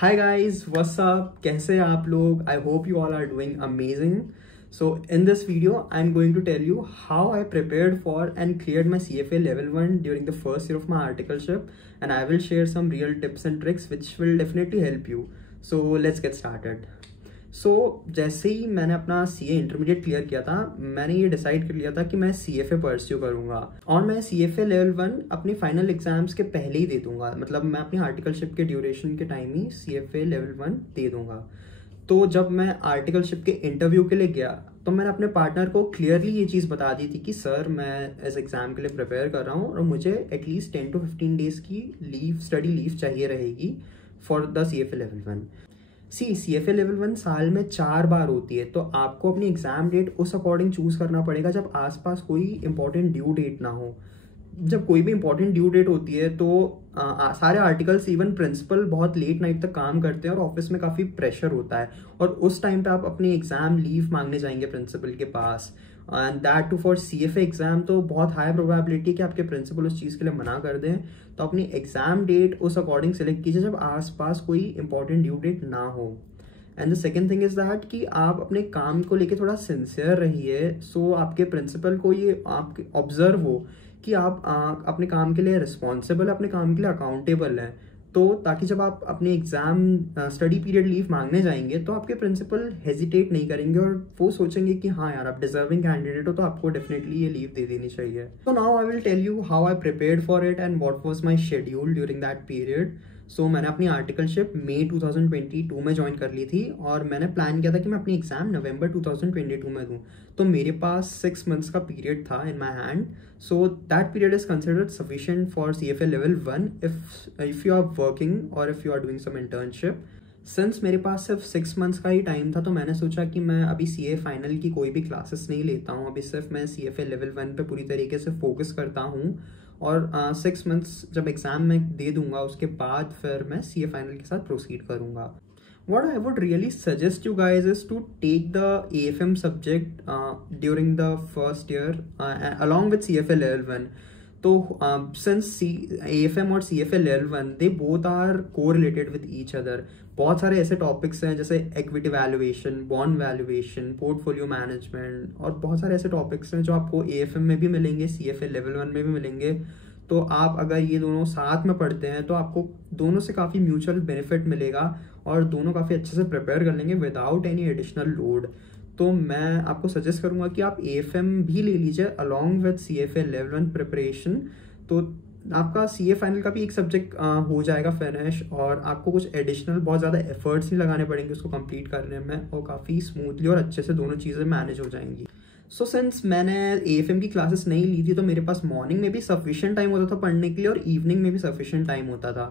Hi guys, what's up? कैसे हैं आप लोग? I hope you all are doing amazing. So in this video, I'm going to tell you how I prepared for and cleared my CFA level 1 during the first year of my articleship, and I will share some real tips and tricks which will definitely help you. So let's get started. जैसे ही मैंने अपना CA intermediate clear किया था, मैंने ये decide कर लिया था कि मैं CFA परस्यू करूंगा और मैं CFA लेवल 1 अपनी फाइनल एग्जाम्स के पहले ही दे दूंगा। मतलब मैं अपनी आर्टिकलशिप के ड्यूरेशन के टाइम ही CFA लेवल 1 दे दूंगा। तो जब मैं आर्टिकलशिप के इंटरव्यू के लिए गया तो मैंने अपने पार्टनर को क्लियरली ये चीज़ बता दी थी कि सर मैं इस एग्ज़ाम के लिए प्रिपेयर कर रहा हूँ और मुझे एटलीस्ट 10 to 15 डेज की स्टडी लीव चाहिए रहेगी for the CFA level 1। CFA level 1 साल में 4 बार होती है, तो आपको अपनी एग्जाम डेट उस अकॉर्डिंग चूज करना पड़ेगा जब आसपास कोई इंपॉर्टेंट ड्यू डेट ना हो। जब कोई भी इंपॉर्टेंट ड्यू डेट होती है तो सारे आर्टिकल्स इवन प्रिंसिपल बहुत लेट नाइट तक काम करते हैं और ऑफिस में काफ़ी प्रेशर होता है और उस टाइम पे आप अपनी एग्जाम लीव मांगने जाएंगे प्रिंसिपल के पास, and that to for CFA exam. तो बहुत हाई प्रोबेबिलिटी कि आपके प्रिंसिपल उस चीज़ के लिए मना कर दें। तो अपनी एग्जाम डेट उस अकॉर्डिंग सेलेक्ट कीजिए जब आसपास कोई इंपॉर्टेंट ड्यू डेट ना हो। And the second thing is that कि आप अपने काम को लेके थोड़ा सिंसियर रहिए। सो आपके प्रिंसिपल को ये आप ऑब्जर्व हो कि आप अपने काम के लिए रिस्पॉन्सिबल, अपने काम के लिए अकाउंटेबल हैं। तो ताकि जब आप अपने एग्जाम स्टडी पीरियड लीव मांगने जाएंगे तो आपके प्रिंसिपल हेजिटेट नहीं करेंगे और वो सोचेंगे कि हाँ यार आप डिजर्विंग कैंडिडेट हो तो आपको डेफिनेटली ये लीव दे देनी चाहिए। तो now I will tell you how I prepared for it and what was my schedule during that period. मैंने अपनी आर्टिकलशिप मई 2022 में ज्वाइन कर ली थी और मैंने प्लान किया था कि मैं अपनी एग्जाम नवंबर 2022 में दूँ। तो मेरे पास 6 मंथ्स का पीरियड था in my hand. So that period is considered sufficient for CFA level 1 if you are working or if you are doing some internship. Since मेरे पास सिर्फ 6 मंथ्स का ही टाइम था तो मैंने सोचा कि मैं अभी CA फाइनल की कोई भी क्लासेस नहीं लेता हूँ। अभी सिर्फ मैं CFA लेवल 1 पे पूरी तरीके से फोकस करता हूँ और 6 मंथ्स जब एग्जाम में दे दूंगा उसके बाद फिर मैं CA फाइनल के साथ प्रोसीड करूंगा। What I would really suggest you guys is to take the AFM subject during the first year along with CFA level 1. तो since AFM और CFA level 1 they both are correlated with each other. बहुत सारे ऐसे topics हैं जैसे equity valuation, bond valuation, portfolio management और बहुत सारे ऐसे टॉपिक्स हैं जो आपको AFM में भी मिलेंगे, CFA लेवल 1 में भी मिलेंगे। तो आप अगर ये दोनों साथ में पढ़ते हैं तो आपको दोनों से काफ़ी म्यूचुअल बेनिफिट मिलेगा और दोनों काफ़ी अच्छे से प्रिपेयर कर लेंगे विदाउट एनी एडिशनल लोड। तो मैं आपको सजेस्ट करूंगा कि आप AFM भी ले लीजिए along with CFA level 1 preparation. तो आपका CA फाइनल का भी एक सब्जेक्ट हो जाएगा फिनिश और आपको कुछ एडिशनल बहुत ज़्यादा एफर्ट्स नहीं लगाने पड़ेंगे उसको कंप्लीट करने में और काफ़ी स्मूथली और अच्छे से दोनों चीज़ें मैनेज हो जाएंगी। सिंस मैंने AFM की क्लासेस नहीं ली थी तो मेरे पास मॉर्निंग में भी सफिशिएंट टाइम होता था पढ़ने के लिए और इवनिंग में भी सफिशिएंट टाइम होता था।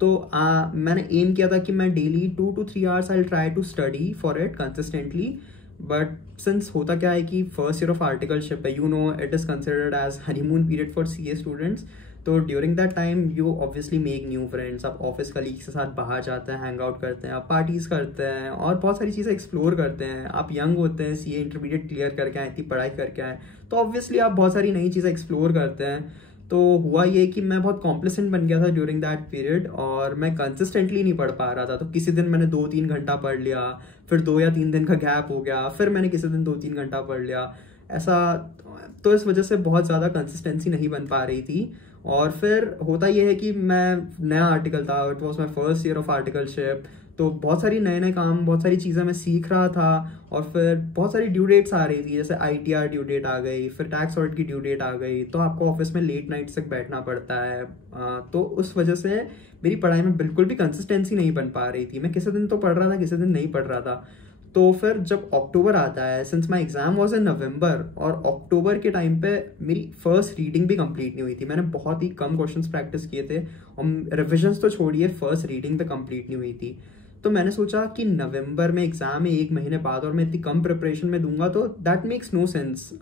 तो मैंने एम किया था कि मैं daily 2 to 3 hours I try to study for it consistently. But since होता क्या है कि फर्स्ट ईयर ऑफ आर्टिकलशिप है, you know it is considered as honeymoon period for CA students. तो during that time you obviously make new friends, आप office colleagues के साथ बाहर जाते हैं, हैंग आउट करते हैं, आप पार्टीज करते हैं और बहुत सारी चीज़ें एक्सप्लोर करते हैं। आप यंग होते हैं, CA इंटरमीडिएट क्लियर करके आए, इतनी पढ़ाई करके आए, तो ऑब्वियसली आप बहुत सारी नई चीज़ें एक्सप्लोर करते हैं। तो हुआ ये कि मैं बहुत कॉम्प्लिसेंट बन गया था ड्यूरिंग दैट पीरियड और मैं कंसिस्टेंटली नहीं पढ़ पा रहा था। तो किसी दिन मैंने 2-3 घंटा पढ़ लिया, फिर 2 या 3 दिन का गैप हो गया, फिर मैंने किसी दिन 2-3 घंटा पढ़ लिया, ऐसा। तो इस वजह से बहुत ज़्यादा कंसिस्टेंसी नहीं बन पा रही थी। और फिर होता यह है कि मैं नया आर्टिकल था, it was my first year of articleship, तो बहुत सारी नए काम, बहुत सारी चीज़ें मैं सीख रहा था और फिर बहुत सारी ड्यू डेट्स आ रही थी, जैसे ITR ड्यू डेट आ गई, फिर टैक्स ऑडिट की ड्यू डेट आ गई, तो आपको ऑफिस में लेट नाइट तक बैठना पड़ता है। तो उस वजह से मेरी पढ़ाई में बिल्कुल भी कंसिस्टेंसी नहीं बन पा रही थी। मैं किसी दिन तो पढ़ रहा था, किसी दिन नहीं पढ़ रहा था। तो फिर जब अक्टूबर आता है, since my exam was in November और अक्टूबर के टाइम पे मेरी फर्स्ट रीडिंग भी कंप्लीट नहीं हुई थी। मैंने बहुत ही कम क्वेश्चंस प्रैक्टिस किए थे और रिविजन्स तो छोड़िए, फर्स्ट रीडिंग पे कंप्लीट नहीं हुई थी। तो मैंने सोचा कि नवंबर में एग्जाम है 1 महीने बाद और मैं इतनी कम प्रिपरेशन में दूंगा तो दैट मेक्स नो सेंस।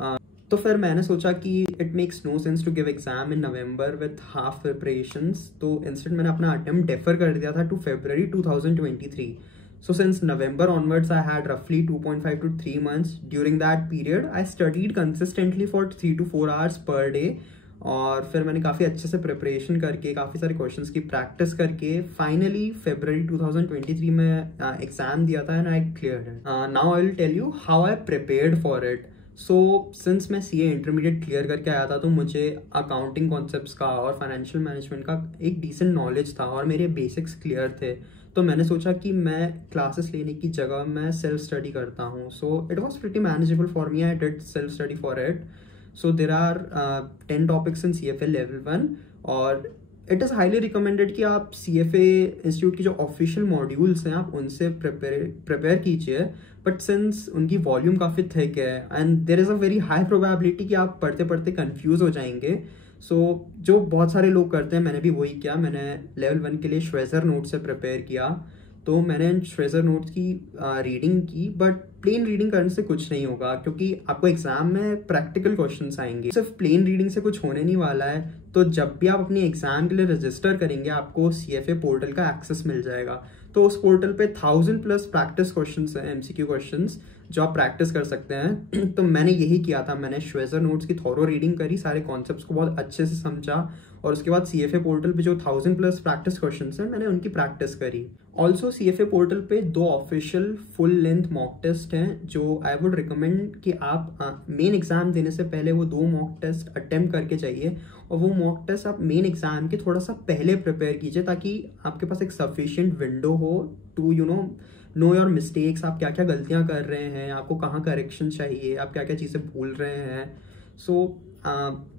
तो फिर मैंने सोचा कि it makes no sense to give exam in November with half preparations. तो इंस्टेंट मैंने अपना अटेम्प्ट डेफर कर दिया था to February 2023। So since November onwards, I had roughly 2.5 to 3 months. During that period, I studied consistently for 3 to 4 hours per day. और फिर मैंने काफ़ी अच्छे से प्रिपरेशन करके काफ़ी सारे क्वेश्चंस की प्रैक्टिस करके फाइनली फरवरी 2023 में एग्जाम दिया था and I cleared it. Now I will tell you how I prepared for it. So since मैं CA इंटरमीडिएट क्लियर करके आया था तो मुझे अकाउंटिंग कॉन्सेप्ट्स का और फाइनेंशियल मैनेजमेंट का एक डिसेंट नॉलेज था और मेरे बेसिक्स क्लियर थे। तो मैंने सोचा कि मैं क्लासेस लेने की जगह मैं सेल्फ स्टडी करता हूँ। So it was pretty manageable for me. I did self study for it. So there are 10 topics in CFA level 1 और इट इज़ हाईली रिकमेंडेड कि आप CFA इंस्टीट्यूट की जो ऑफिशियल मॉड्यूल्स हैं आप उनसे प्रिपेयर कीजिए। बट सिंस उनकी वॉल्यूम काफ़ी थिक है and there is a very high probability कि आप पढ़ते पढ़ते कंफ्यूज हो जाएंगे। सो जो बहुत सारे लोग करते हैं, मैंने भी वही किया। मैंने लेवल 1 के लिए श्वेजर नोट से प्रिपेयर किया। तो मैंने श्वेजर नोट्स की रीडिंग की, बट प्लेन रीडिंग करने से कुछ नहीं होगा क्योंकि आपको एग्जाम में प्रैक्टिकल क्वेश्चंस आएंगे। सिर्फ प्लेन रीडिंग से कुछ होने नहीं वाला है। तो जब भी आप अपनी एग्जाम के लिए रजिस्टर करेंगे आपको CFA पोर्टल का एक्सेस मिल जाएगा। तो उस पोर्टल पे 1000+ प्रैक्टिस क्वेश्चंस हैं, MCQ क्वेश्चंस जो आप प्रैक्टिस कर सकते हैं। तो मैंने यही किया था। मैंने श्वेजर नोट्स की थॉरो रीडिंग करी, सारे कॉन्सेप्ट्स को बहुत अच्छे से समझा और उसके बाद CFA पोर्टल पे जो 1000+ प्रैक्टिस क्वेश्चंस हैं मैंने उनकी प्रैक्टिस करी। ऑल्सो CFA पोर्टल पे 2 official full length mock test हैं जो आई वुड रिकमेंड कि आप मेन एग्जाम देने से पहले वो 2 मॉक टेस्ट अटेम्प्ट करके जाइए। और वो मॉक टेस्ट आप मेन एग्जाम के थोड़ा सा पहले प्रिपेयर कीजिए ताकि आपके पास एक सफिशिएंट विंडो हो टू नो योर मिस्टेक्स। आप क्या क्या गलतियां कर रहे हैं, आपको कहाँ करेक्शन चाहिए, आप क्या क्या चीज़ें भूल रहे हैं। सो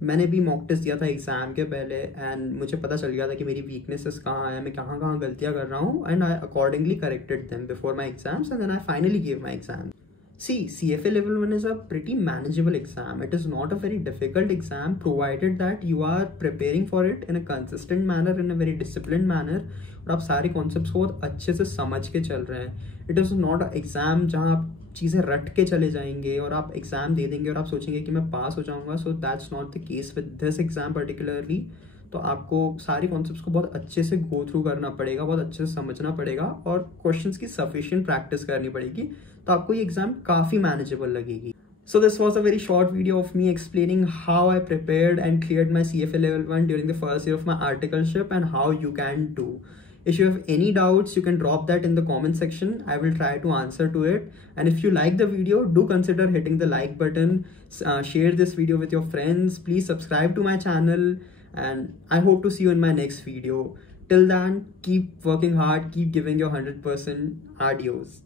मैंने भी मॉक टेस्ट दिया था एग्जाम के पहले एंड मुझे पता चल गया था कि मेरी वीकनेसेस कहाँ है, मैं कहाँ कहाँ गलतियाँ कर रहा हूँ and I accordingly corrected them before my exams and then I finally give my exam. See, CFA level 1 is a pretty manageable exam. It is not a very difficult exam provided that you are preparing for it in a consistent manner, in a very disciplined manner और आप सारे concepts को बहुत अच्छे से समझ के चल रहे हैं। It is not an exam जहाँ आप चीज़ें रट के चले जाएंगे और आप एग्ज़ाम दे देंगे और आप सोचेंगे कि मैं पास हो जाऊँगा। So that's not the case with this exam particularly. तो आपको सारे कॉन्सेप्ट्स को बहुत अच्छे से गो थ्रू करना पड़ेगा, बहुत अच्छे से समझना पड़ेगा और क्वेश्चंस की सफिशिएंट प्रैक्टिस करनी पड़ेगी। तो आपको ये एग्जाम काफ़ी मैनेजेबल लगेगी। So this was a very short video of me explaining how I prepared and cleared my CFA level 1 during the first year of my articleship and how you can too. If you have any doubts, you can drop that in the comment section. I will try to answer to it. And if you like the video, do consider hitting the like button, share this video with your friends. Please subscribe to my channel. And I hope to see you in my next video. Till then, keep working hard, keep giving your 100%. Adios.